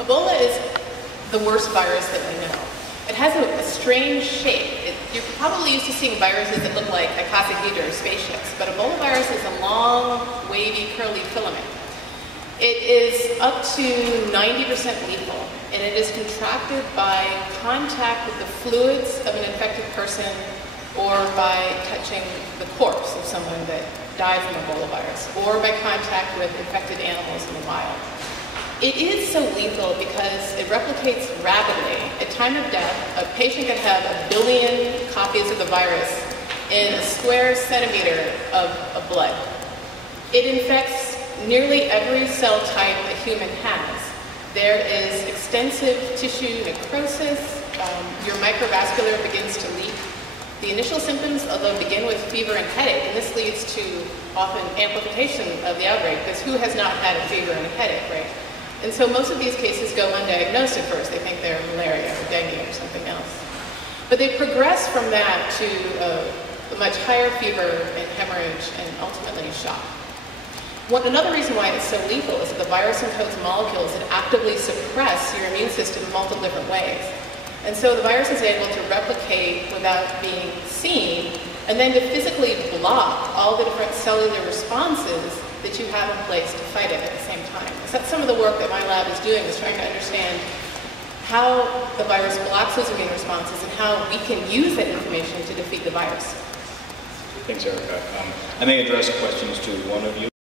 Ebola is the worst virus that we know. It has a strange shape. You're probably used to seeing viruses that look like icosahedra or spaceships, but Ebola virus is a long, wavy, curly filament. It is up to 90% lethal, and it is contracted by contact with the fluids of an infected person or by touching the corpse of someone that died from Ebola virus, or by contact with infected animals in the wild. It is so lethal because it replicates rapidly. At time of death, a patient can have 1 billion copies of the virus in a square centimeter of blood. It infects nearly every cell type a human has. There is extensive tissue necrosis. Your microvascular begins to leak. The initial symptoms, although, begin with fever and headache, and this leads to often amplification of the outbreak, because who has not had a fever and a headache, right? And so most of these cases go undiagnosed at first. They think they're malaria or dengue or something else. But they progress from that to a much higher fever and hemorrhage and ultimately shock. Another reason why it's so lethal is that the virus encodes molecules that actively suppress your immune system in multiple different ways. And so the virus is able to replicate without being seen, and then to physically block all the different cellular responses that you have in place to fight it at the same time. So that's some of the work that my lab is doing, is trying to understand how the virus blocks those immune responses and how we can use that information to defeat the virus. Thanks, Erica. I may address questions to one of you.